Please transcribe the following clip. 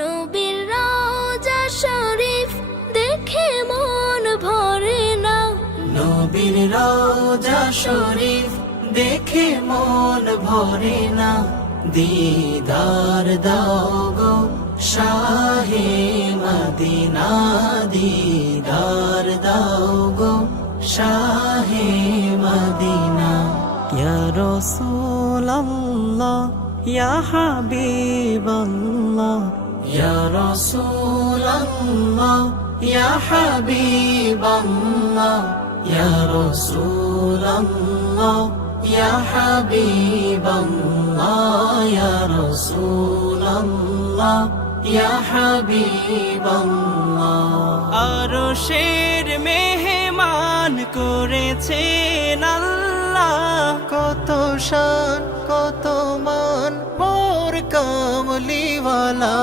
নবীর রওজা শরীফ দেখে মন ভরে না, নবীর রওজা শরীফ দেখে মন ভরে না। দিদার দাও গো শাহে মদিনা, দিদার দাও গো শাহে মদিনা। ইয়া রাসূলাল্লাহ ইয়া হাবিবাল্লাহ, ইয়া রাসূলাল্লাহ ইয়া হাবিবাল্লাহ, ইয়া রাসূলাল্লাহ ইয়া হাবিবাল্লাহ, ইয়া রাসূলাল্লাহ ইয়া হাবিবাল্লাহ। আরশের মেহমান করেছেন আল্লাহ, কত শান কত মান মোর কামলিওয়ালা।